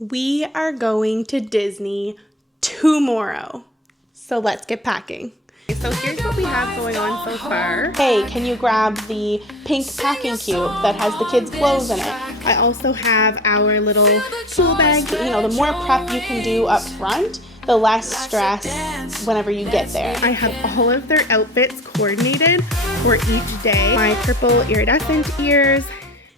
We are going to Disney tomorrow. So let's get packing. So here's what we have going on so far. Hey, can you grab the pink packing cube that has the kids' clothes in it? I also have our little tool bag. You know, the more prep you can do up front, the less stress whenever you get there. I have all of their outfits coordinated for each day. My purple iridescent ears.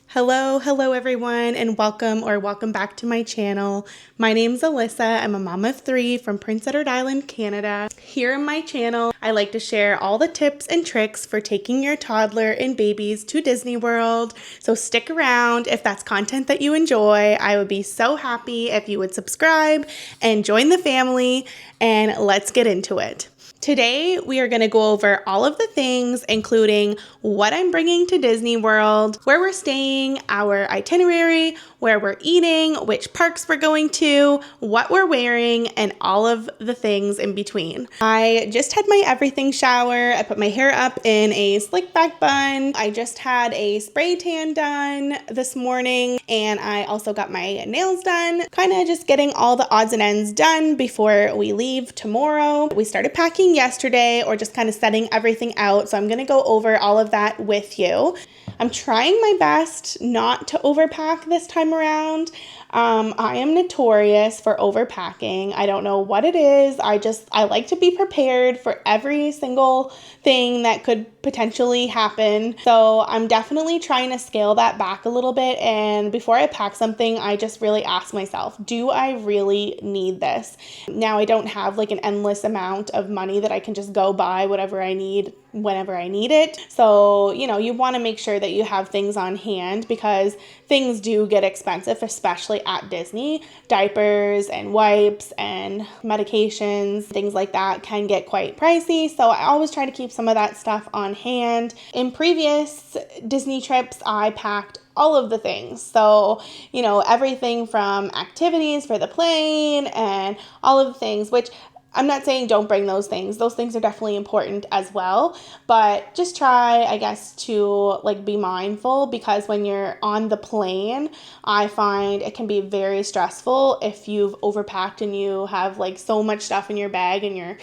Hello everyone, and welcome back to my channel. My name's Alyssa. I'm a mom of 3 from Prince Edward Island, Canada. Here on my channel, I like to share all the tips and tricks for taking your toddler and babies to Disney World. So stick around. If that's content that you enjoy, I would be so happy if you would subscribe and join the family, and let's get into it. Today, we are going to go over all of the things, including what I'm bringing to Disney World, where we're staying, our itinerary, where we're eating, which parks we're going to, what we're wearing, and all of the things in between. I just had my everything shower. I put my hair up in a slick back bun. I just had a spray tan done this morning, and I also got my nails done. Kind of just getting all the odds and ends done before we leave tomorrow. We started packing yesterday, or just kind of setting everything out, so I'm going to go over all of that with you. I'm trying my best not to overpack this time around. I am notorious for overpacking. I don't know what it is. I like to be prepared for every single thing that could potentially happen. So I'm definitely trying to scale that back a little bit. And before I pack something, I just really ask myself, do I really need this? Now, I don't have like an endless amount of money that I can just go buy whatever I need whenever I need it. So, you know, you want to make sure that you have things on hand because things do get expensive, especially at Disney. Diapers and wipes and medications, things like that can get quite pricey. So I always try to keep some of that stuff on hand. In previous Disney trips, I packed all of the things. So, you know, everything from activities for the plane and all of the things, which I'm not saying don't bring those things. Those things are definitely important as well, but just try, I guess, to like be mindful because when you're on the plane, I find it can be very stressful if you've overpacked and you have like so much stuff in your bag and you're,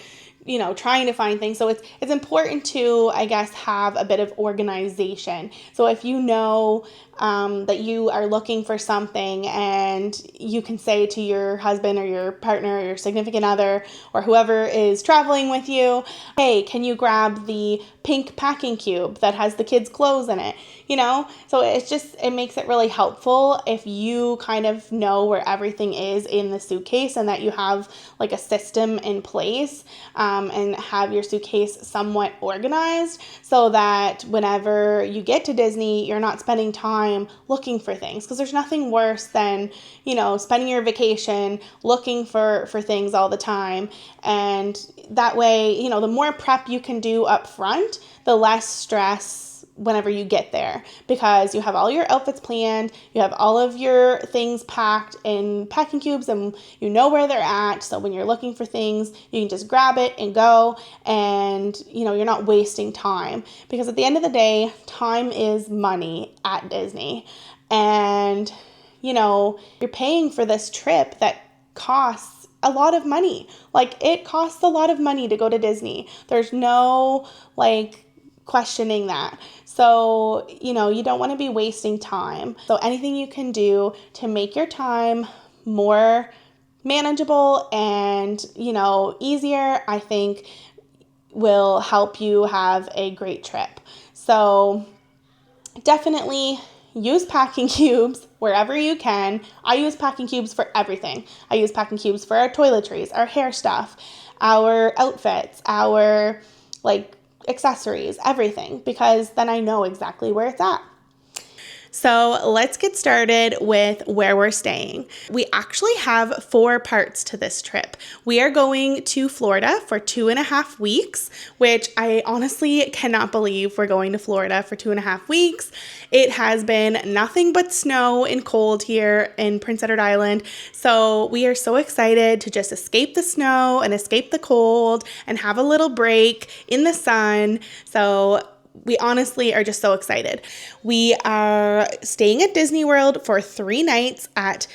you know, trying to find things. So it's important to, I guess, have a bit of organization. So if you know that you are looking for something and you can say to your husband or your partner or your significant other or whoever is traveling with you, hey, can you grab the pink packing cube that has the kids' clothes in it? You know, so it makes it really helpful if you kind of know where everything is in the suitcase and that you have like a system in place and have your suitcase somewhat organized so that whenever you get to Disney, you're not spending time looking for things because there's nothing worse than, you know, spending your vacation looking for things all the time. And that way, you know, the more prep you can do up front, the less stress whenever you get there because you have all your outfits planned, you have all of your things packed in packing cubes and you know where they're at. So when you're looking for things, you can just grab it and go and, you know, you're not wasting time because at the end of the day, time is money at Disney. And, you know, you're paying for this trip that costs a lot of money. Like it costs a lot of money to go to Disney. There's no like questioning that. So, you know, you don't want to be wasting time. So anything you can do to make your time more manageable and, you know, easier, I think will help you have a great trip. So definitely use packing cubes wherever you can. I use packing cubes for everything. I use packing cubes for our toiletries, our hair stuff, our outfits, our like accessories, everything, because then I know exactly where it's at. So let's get started with where we're staying. We actually have 4 parts to this trip. We are going to Florida for 2.5 weeks, which I honestly cannot believe we're going to Florida for 2.5 weeks. It has been nothing but snow and cold here in Prince Edward Island. So we are so excited to just escape the snow and escape the cold and have a little break in the sun. So we honestly are just so excited. We are staying at Disney World for 3 nights at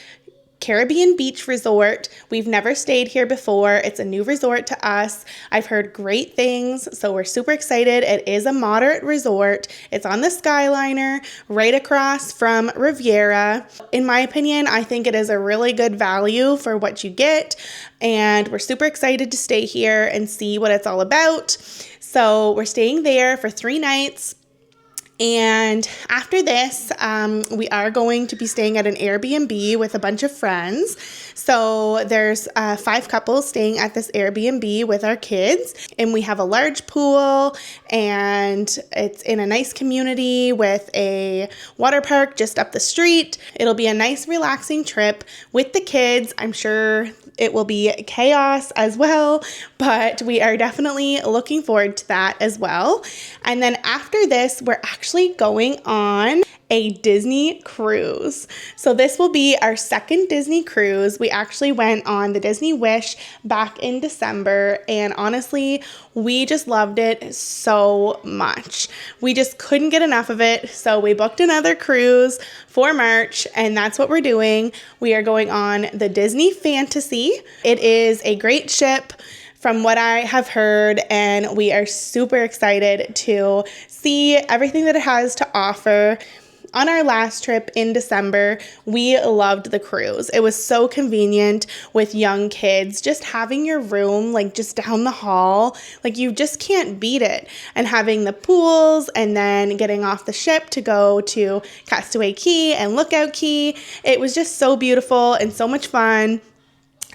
Caribbean Beach Resort. We've never stayed here before. It's a new resort to us. I've heard great things, so we're super excited. It is a moderate resort. It's on the Skyliner, right across from Riviera. In my opinion, I think it is a really good value for what you get, and we're super excited to stay here and see what it's all about. So we're staying there for 3 nights. And after this, we are going to be staying at an Airbnb with a bunch of friends. So there's 5 couples staying at this Airbnb with our kids, and we have a large pool, and it's in a nice community with a water park just up the street. It'll be a nice, relaxing trip with the kids. I'm sure it will be chaos as well, but we are definitely looking forward to that as well. And then after this, we're actually going on a Disney cruise. So this will be our second Disney cruise. We actually went on the Disney Wish back in December, and honestly, we just loved it so much. We just couldn't get enough of it, so we booked another cruise for March, and that's what we're doing. We are going on the Disney Fantasy. It is a great ship from what I have heard, and we are super excited to see everything that it has to offer. On our last trip in December, we loved the cruise. It was so convenient with young kids. Just having your room like just down the hall, like you just can't beat it. And having the pools and then getting off the ship to go to Castaway Cay and Lookout Cay. It was just so beautiful and so much fun.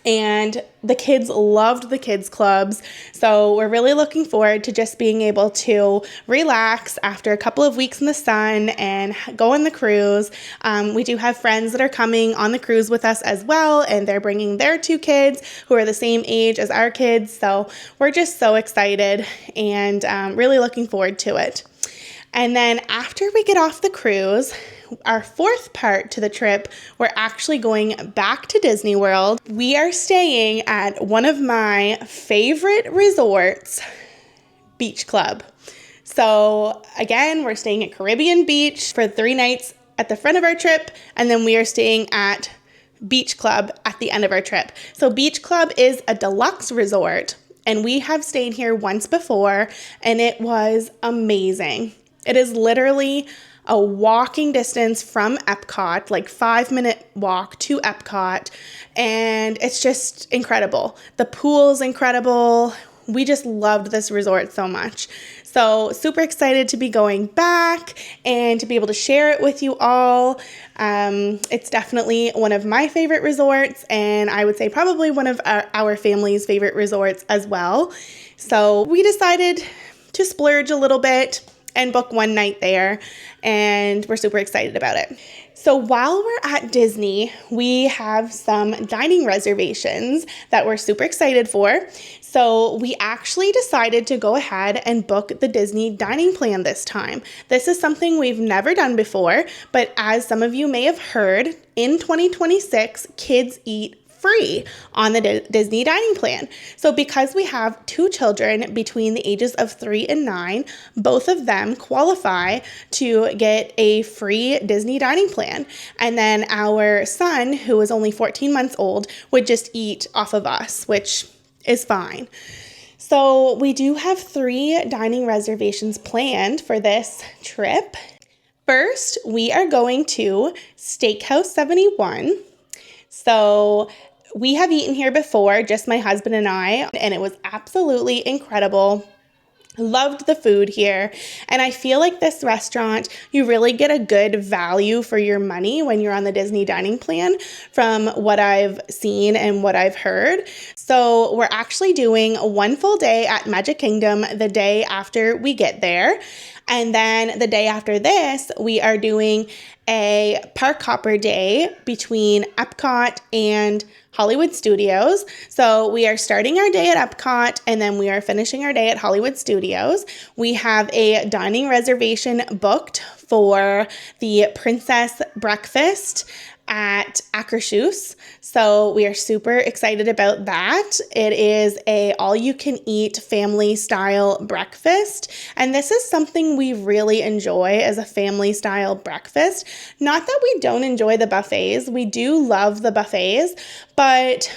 And the kids loved the kids clubs. So we're really looking forward to just being able to relax after a couple of weeks in the sun and go on the cruise. We do have friends that are coming on the cruise with us as well, and they're bringing their 2 kids who are the same age as our kids. So we're just so excited and really looking forward to it. And then after we get off the cruise, our 4th part to the trip, we're actually going back to Disney World. We are staying at one of my favorite resorts, Beach Club. So again, we're staying at Caribbean Beach for 3 nights at the front of our trip, and then we are staying at Beach Club at the end of our trip. So Beach Club is a deluxe resort, and we have stayed here once before, and it was amazing. It is literally a walking distance from Epcot, like 5-minute walk to Epcot, and it's just incredible. The pool's incredible. We just loved this resort so much. So super excited to be going back and to be able to share it with you all. It's definitely one of my favorite resorts, and I would say probably one of our family's favorite resorts as well. So we decided to splurge a little bit and book 1 night there, and we're super excited about it. So while we're at Disney, we have some dining reservations that we're super excited for. So we actually decided to go ahead and book the Disney dining plan this time. This is something we've never done before, but as some of you may have heard, in 2026, kids eat free on the Disney dining plan. So because we have 2 children between the ages of 3 and 9, both of them qualify to get a free Disney dining plan. And then our son, who is only 14 months old, would just eat off of us, which is fine. So we do have 3 dining reservations planned for this trip. First, we are going to Steakhouse 71. So we have eaten here before, just my husband and I, and it was absolutely incredible. Loved the food here, and I feel like this restaurant, you really get a good value for your money when you're on the Disney dining plan from what I've seen and what I've heard. So we're actually doing 1 full day at Magic Kingdom the day after we get there. And then the day after this, we are doing a park hopper day between Epcot and Hollywood Studios. So we are starting our day at Epcot, and then we are finishing our day at Hollywood Studios. We have a dining reservation booked for the Princess Breakfast at Akershus. So we are super excited about that. It is a all-you-can-eat family-style breakfast. And this is something we really enjoy as a family-style breakfast. Not that we don't enjoy the buffets. We do love the buffets, but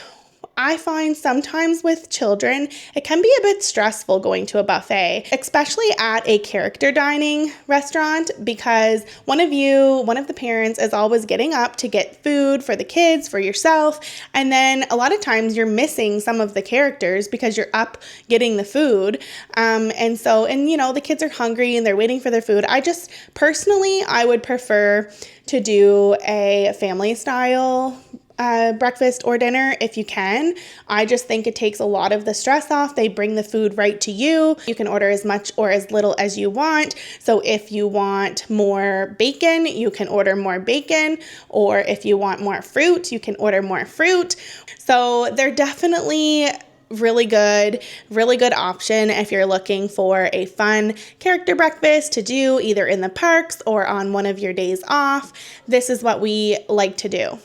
I find sometimes with children, it can be a bit stressful going to a buffet, especially at a character dining restaurant, because one of the parents is always getting up to get food for the kids, for yourself, and then a lot of times you're missing some of the characters because you're up getting the food. And the kids are hungry and they're waiting for their food. I would prefer to do a family style breakfast or dinner if you can. I just think it takes a lot of the stress off. They bring the food right to you. You can order as much or as little as you want. So if you want more bacon, you can order more bacon, or if you want more fruit, you can order more fruit. So they're definitely really good option if you're looking for a fun character breakfast to do either in the parks or on one of your days off. This is what we like to do.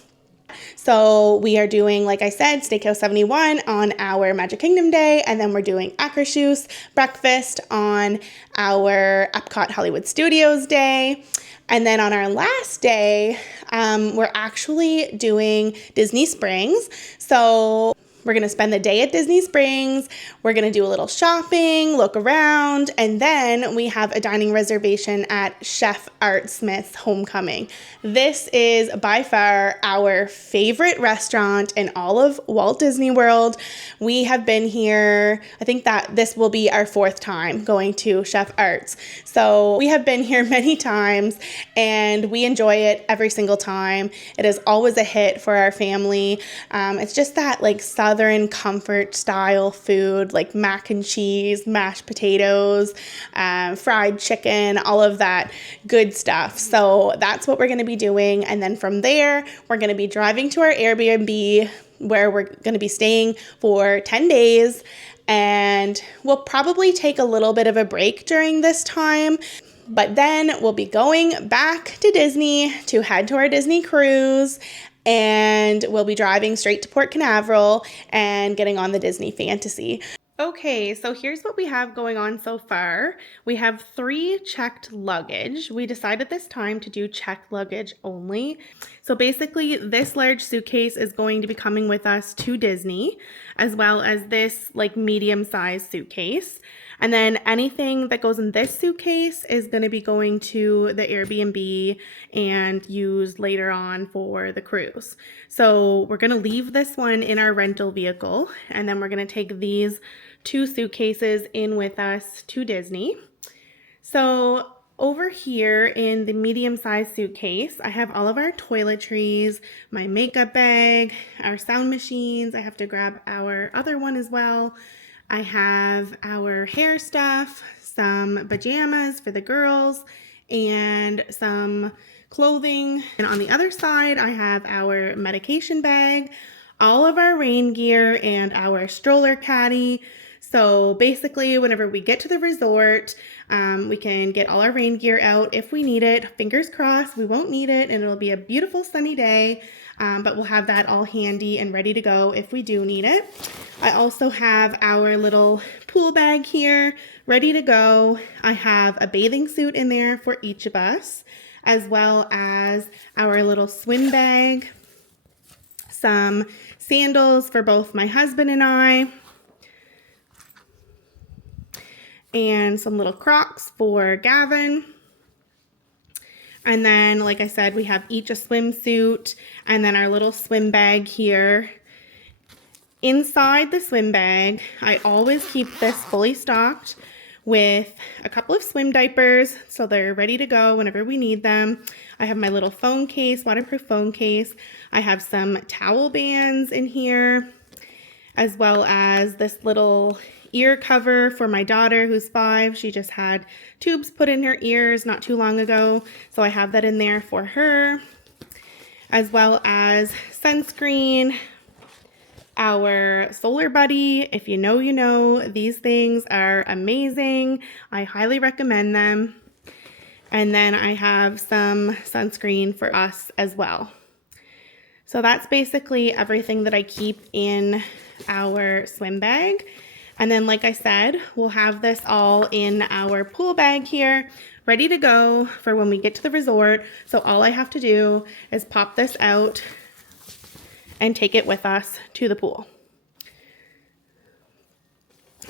So we are doing, like I said, Steakhouse 71 on our Magic Kingdom day, and then we're doing Akershus breakfast on our Epcot Hollywood Studios day. And then on our last day, we're actually doing Disney Springs. So we're going to spend the day at Disney Springs. We're going to do a little shopping, look around, and then we have a dining reservation at Chef Art Smith's Homecoming. This is by far our favorite restaurant in all of Walt Disney World. We have been here, I think that this will be our 4th time going to Chef Art's. So we have been here many times and we enjoy it every single time. It is always a hit for our family. It's just that like Southern comfort style food, like mac and cheese, mashed potatoes, fried chicken, all of that good stuff. So that's what we're going to be doing. And then from there, we're going to be driving to our Airbnb where we're going to be staying for 10 days. And we'll probably take a little bit of a break during this time. But then we'll be going back to Disney to head to our Disney cruise. And we'll be driving straight to Port Canaveral and getting on the Disney Fantasy. Okay, so here's what we have going on so far. We have 3 checked luggage. We decided this time to do checked luggage only. So basically, this large suitcase is going to be coming with us to Disney, as well as this like medium-sized suitcase. And then anything that goes in this suitcase is going to be going to the Airbnb and used later on for the cruise. So we're going to leave this one in our rental vehicle, and then we're going to take these 2 suitcases in with us to Disney. So over here in the medium-sized suitcase, I have all of our toiletries, my makeup bag, our sound machines. I have to grab our other one as well. I have our hair stuff, some pajamas for the girls, and some clothing. And on the other side, I have our medication bag, all of our rain gear, and our stroller caddy. So basically, whenever we get to the resort, we can get all our rain gear out if we need it. Fingers crossed, we won't need it, and it'll be a beautiful sunny day. But we'll have that all handy and ready to go if we do need it. I also have our little pool bag here ready to go. I have a bathing suit in there for each of us, as well as our little swim bag, some sandals for both my husband and I, and some little Crocs for Gavin. And then, like I said, we have each a swimsuit and then our little swim bag here. Inside the swim bag, I always keep this fully stocked with a couple of swim diapers so they're ready to go whenever we need them. I have my little phone case, waterproof phone case. I have some towel bands in here, as well as this little ear cover for my daughter who's 5. She just had tubes put in her ears not too long ago, so I have that in there for her, as well as sunscreen, our Solar Buddy. If you know, you know. These things are amazing. I highly recommend them. And then I have some sunscreen for us as well. So that's basically everything that I keep in our swim bag. And then, like I said, we'll have this all in our pool bag here, ready to go for when we get to the resort. So all I have to do is pop this out and take it with us to the pool.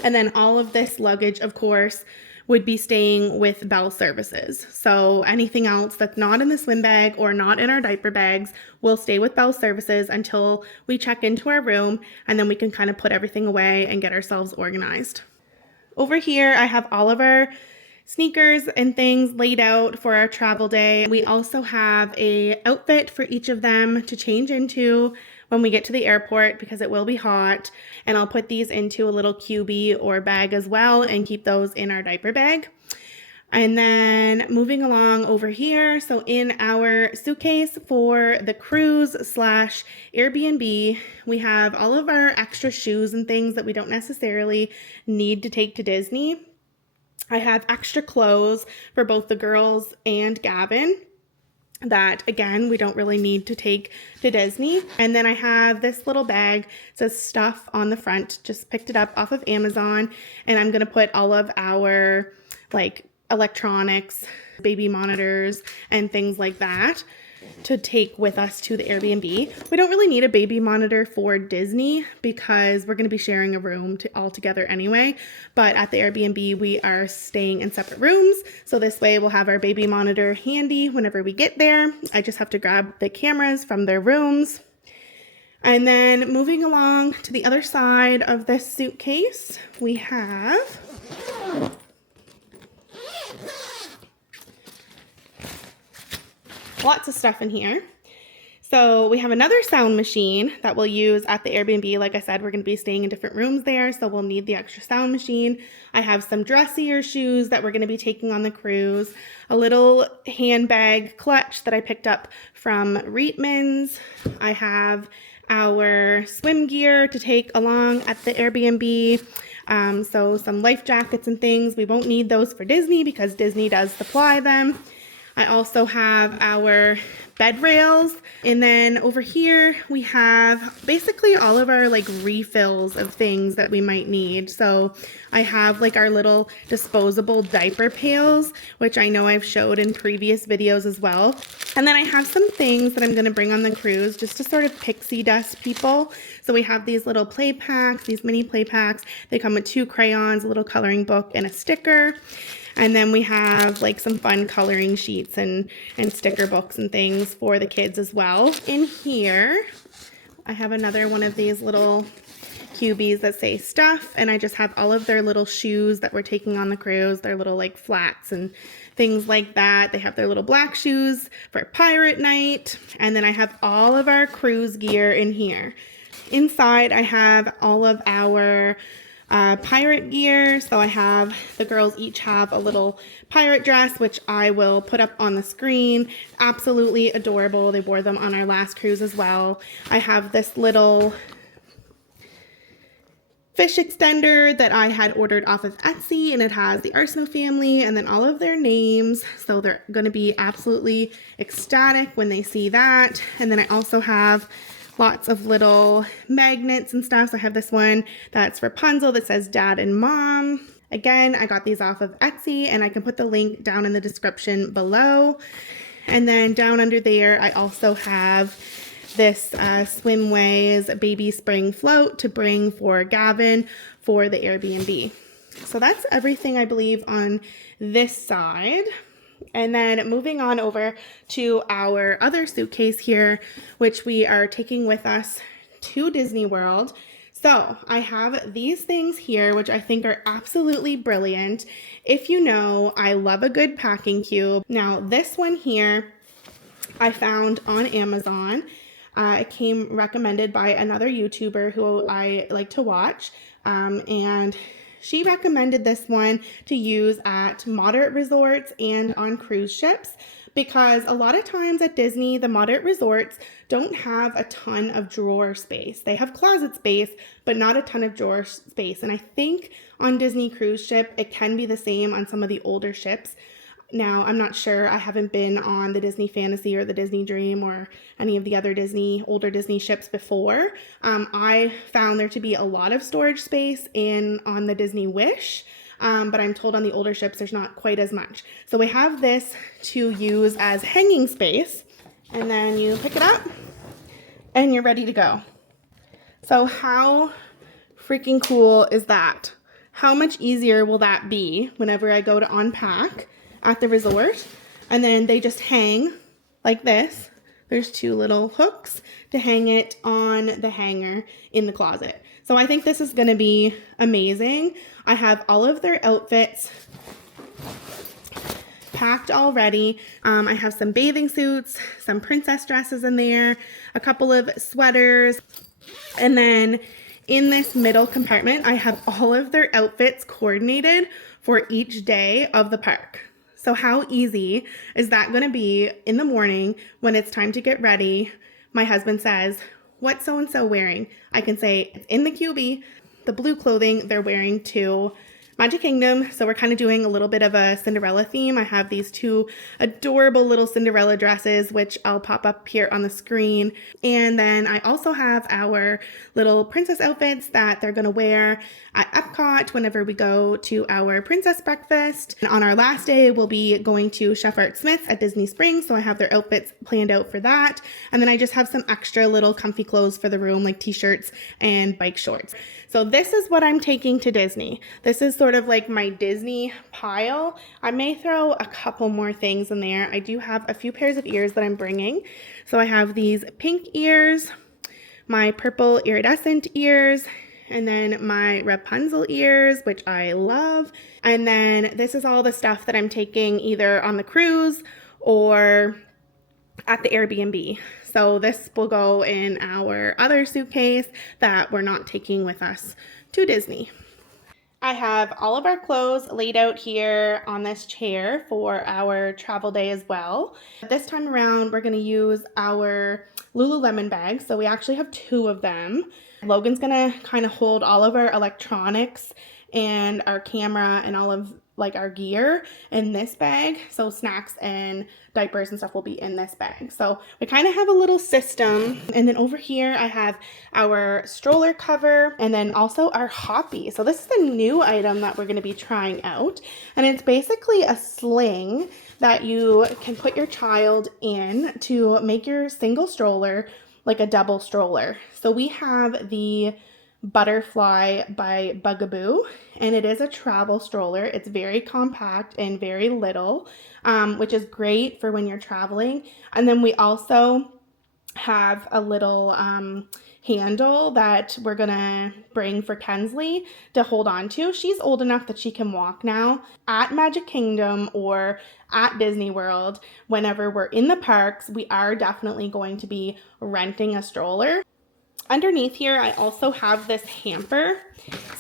And then all of this luggage, of course, would be staying with Bell Services. So anything else that's not in the swim bag or not in our diaper bags will stay with Bell Services until we check into our room, and then we can kind of put everything away and get ourselves organized. Over here, I have all of our sneakers and things laid out for our travel day. We also have a outfit for each of them to change into when we get to the airport because it will be hot. And I'll put these into a little cubie or bag as well and keep those in our diaper bag. And then moving along over here, so in our suitcase for the cruise/Airbnb, we have all of our extra shoes and things that we don't necessarily need to take to Disney. I have extra clothes for both the girls and Gavin that, again, we don't really need to take to Disney. And then I have this little bag, it says stuff on the front, just picked it up off of Amazon, and I'm going to put all of our like electronics, baby monitors, and things like that to take with us to the Airbnb. We don't really need a baby monitor for Disney because we're going to be sharing a room all together anyway, but at the Airbnb we are staying in separate rooms, so this way we'll have our baby monitor handy whenever we get there. I just have to grab the cameras from their rooms. And then moving along to the other side of this suitcase, we have lots of stuff in here. So we have another sound machine that we'll use at the Airbnb. Like I said, we're going to be staying in different rooms there, so we'll need the extra sound machine. I have some dressier shoes that we're going to be taking on the cruise, a little handbag clutch that I picked up from Reitman's. I have our swim gear to take along at the Airbnb. So some life jackets and things. We won't need those for Disney because Disney does supply them. I also have our bed rails, and then over here we have basically all of our like refills of things that we might need. So I have like our little disposable diaper pails, which I know I've showed in previous videos as well. And then I have some things that I'm going to bring on the cruise just to sort of pixie dust people. So we have these little play packs, these mini play packs. They come with 2 crayons, a little coloring book, and a sticker. And then we have like some fun coloring sheets and sticker books and things for the kids as well. In here, I have another one of these little cubies that say stuff, and I just have all of their little shoes that we're taking on the cruise, their little like flats and things like that. They have their little black shoes for pirate night. And then I have all of our cruise gear in here. Inside, I have all of our pirate gear. So I have, the girls each have a little pirate dress, which I will put up on the screen. Absolutely adorable. They wore them on our last cruise as well. I have this little fish extender that I had ordered off of Etsy, and it has the Arsenault family and then all of their names. So they're going to be absolutely ecstatic when they see that. And then I also have lots of little magnets and stuff. So I have this one that's Rapunzel that says Dad and Mom. Again, I got these off of Etsy, and I can put the link down in the description below. And then down under there, I also have this Swimways baby spring float to bring for Gavin for the Airbnb. So that's everything I believe on this side. And then moving on over to our other suitcase here, which we are taking with us to Disney World. So I have these things here, which I think are absolutely brilliant. If you know, I love a good packing cube. Now this one here, I found on Amazon. It came recommended by another YouTuber who I like to watch, and she recommended this one to use at moderate resorts and on cruise ships, because a lot of times at Disney, the moderate resorts don't have a ton of drawer space. They have closet space, but not a ton of drawer space. And I think on Disney cruise ship, it can be the same on some of the older ships. Now, I'm not sure, I haven't been on the Disney Fantasy or the Disney Dream or any of the other older Disney ships before. I found there to be a lot of storage space on the Disney Wish, but I'm told on the older ships there's not quite as much. So we have this to use as hanging space, and then you pick it up and you're ready to go. So how freaking cool is that? How much easier will that be whenever I go to unpack at the resort? And then they just hang like this. There's 2 little hooks to hang it on the hanger in the closet. So I think this is going to be amazing. I have all of their outfits packed already. I have some bathing suits, some princess dresses in there, a couple of sweaters, and then in this middle compartment, I have all of their outfits coordinated for each day of the park. So how easy is that going to be in the morning when it's time to get ready? My husband says, "What's so-and-so wearing?" I can say, "It's in the QB, the blue clothing they're wearing to Magic Kingdom." So we're kind of doing a little bit of a Cinderella theme. I have these 2 adorable little Cinderella dresses, which I'll pop up here on the screen. And then I also have our little princess outfits that they're going to wear at Epcot whenever we go to our princess breakfast. And on our last day, we'll be going to Chef Art Smith's at Disney Springs. So I have their outfits planned out for that. And then I just have some extra little comfy clothes for the room, like t-shirts and bike shorts. So this is what I'm taking to Disney. This is sort of like my Disney pile. I may throw a couple more things in there. I do have a few pairs of ears that I'm bringing. So I have these pink ears, my purple iridescent ears, and then my Rapunzel ears, which I love. And then this is all the stuff that I'm taking either on the cruise or at the Airbnb. So this will go in our other suitcase that we're not taking with us to Disney. I have all of our clothes laid out here on this chair for our travel day as well. This time around, we're going to use our Lululemon bags. So we actually have 2 of them. Logan's going to kind of hold all of our electronics and our camera and all of like our gear in this bag. So snacks and diapers and stuff will be in this bag. So we kind of have a little system. And then over here I have our stroller cover and then also our hoppy. So this is a new item that we're going to be trying out. And it's basically a sling that you can put your child in to make your single stroller like a double stroller. So we have the Butterfly by Bugaboo, and it is a travel stroller. It's very compact and very little, which is great for when you're traveling. And then we also have a little handle that we're gonna bring for Kensley to hold on to. She's old enough that she can walk now. At Magic Kingdom or at Disney World, whenever we're in the parks, we are definitely going to be renting a stroller. Underneath here, I also have this hamper.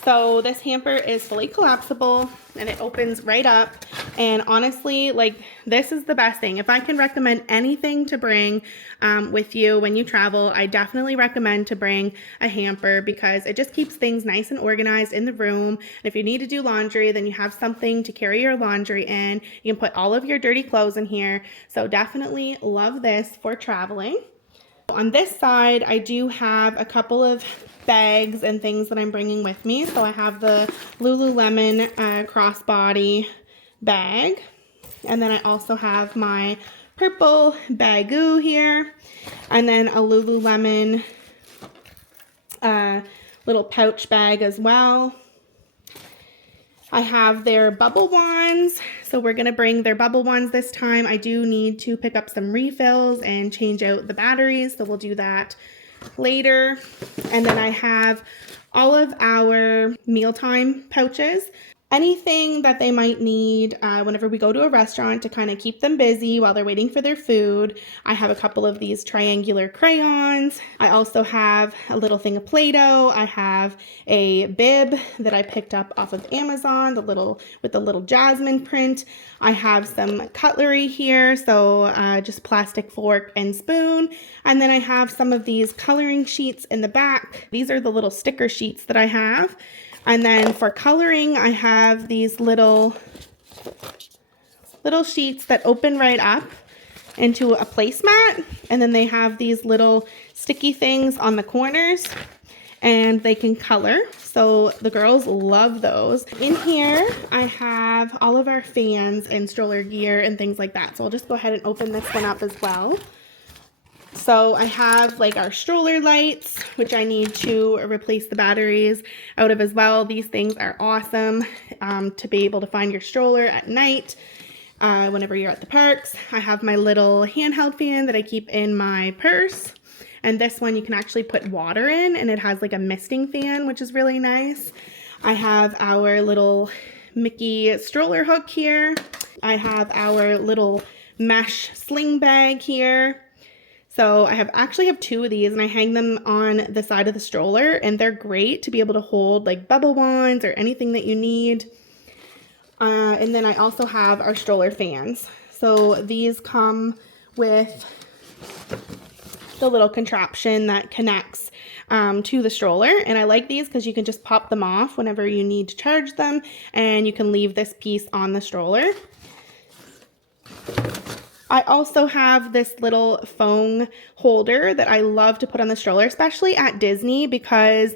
So this hamper is fully collapsible and it opens right up. And honestly, like this is the best thing. If I can recommend anything to bring with you when you travel, I definitely recommend to bring a hamper because it just keeps things nice and organized in the room. And if you need to do laundry, then you have something to carry your laundry in. You can put all of your dirty clothes in here. So definitely love this for traveling. On this side, I do have a couple of bags and things that I'm bringing with me. So I have the Lululemon crossbody bag. And then I also have my purple bagoo here. And then a Lululemon little pouch bag as well. I have their bubble wands, so we're going to bring their bubble wands this time. I do need to pick up some refills and change out the batteries, so we'll do that later. And then I have all of our mealtime pouches. Anything that they might need whenever we go to a restaurant to kind of keep them busy while they're waiting for their food. I have a couple of these triangular crayons. I also have a little thing of Play-Doh. I have a bib that I picked up off of Amazon, with the little jasmine print. I have some cutlery here, so just plastic fork and spoon. And then I have some of these coloring sheets in the back. These are the little sticker sheets that I have. And then for coloring, I have these little little sheets that open right up into a placemat, and then they have these little sticky things on the corners, and they can color. So the girls love those. In here, I have all of our fans and stroller gear and things like that. So I'll just go ahead and open this one up as well. So I have like our stroller lights, which I need to replace the batteries out of as well. These things are awesome to be able to find your stroller at night whenever you're at the parks. I have my little handheld fan that I keep in my purse. And this one you can actually put water in, and it has like a misting fan, which is really nice. I have our little Mickey stroller hook here. I have our little mesh sling bag here. So I actually have two of these, and I hang them on the side of the stroller, and they're great to be able to hold like bubble wands or anything that you need. And then I also have our stroller fans. So these come with the little contraption that connects to the stroller, and I like these because you can just pop them off whenever you need to charge them, and you can leave this piece on the stroller. I also have this little phone holder that I love to put on the stroller, especially at Disney, because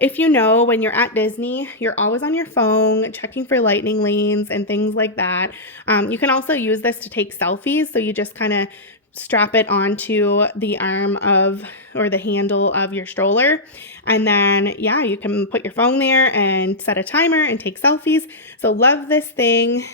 if you know, when you're at Disney, you're always on your phone checking for lightning lanes and things like that. You can also use this to take selfies, so you just kind of strap it onto the arm of, or the handle of your stroller, and then yeah, you can put your phone there and set a timer and take selfies. So love this thing.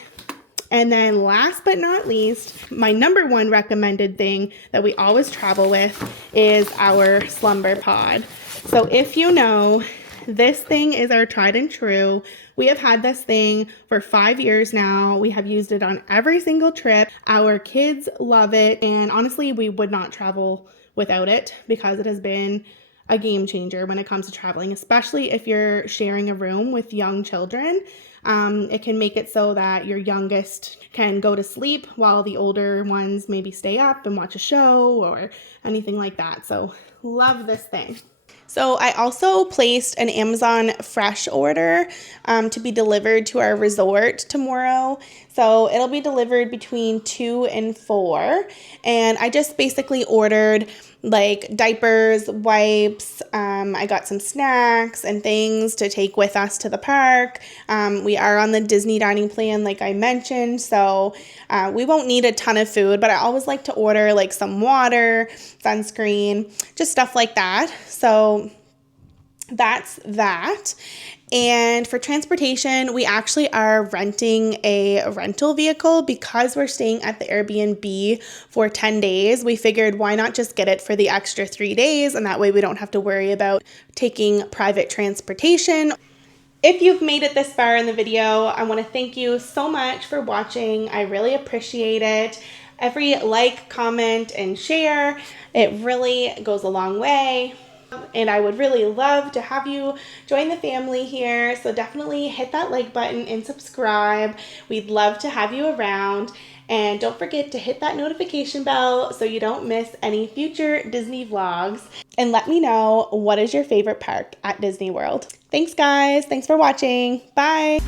And then last but not least, my number one recommended thing that we always travel with is our slumber pod. So if you know, this thing is our tried and true. We have had this thing for 5 years now. We have used it on every single trip. Our kids love it, and honestly, we would not travel without it because it has been a game changer when it comes to traveling, especially if you're sharing a room with young children. It can make it so that your youngest can go to sleep while the older ones maybe stay up and watch a show or anything like that. So love this thing. So I also placed an Amazon Fresh order to be delivered to our resort tomorrow. So it'll be delivered between 2 and 4. And I just basically ordered like diapers, wipes. I got some snacks and things to take with us to the park. We are on the Disney dining plan, like I mentioned, so we won't need a ton of food, but I always like to order like some water, sunscreen, just stuff like that. So that's that. And for transportation, we actually are renting a rental vehicle because we're staying at the Airbnb for 10 days. We figured why not just get it for the extra 3 days, and that way we don't have to worry about taking private transportation. If you've made it this far in the video, I want to thank you so much for watching. I really appreciate it. Every like, comment, and share, it really goes a long way. And I would really love to have you join the family here. So definitely hit that like button and subscribe. We'd love to have you around. And don't forget to hit that notification bell so you don't miss any future Disney vlogs. And let me know, what is your favorite park at Disney World? Thanks guys. Thanks for watching. Bye.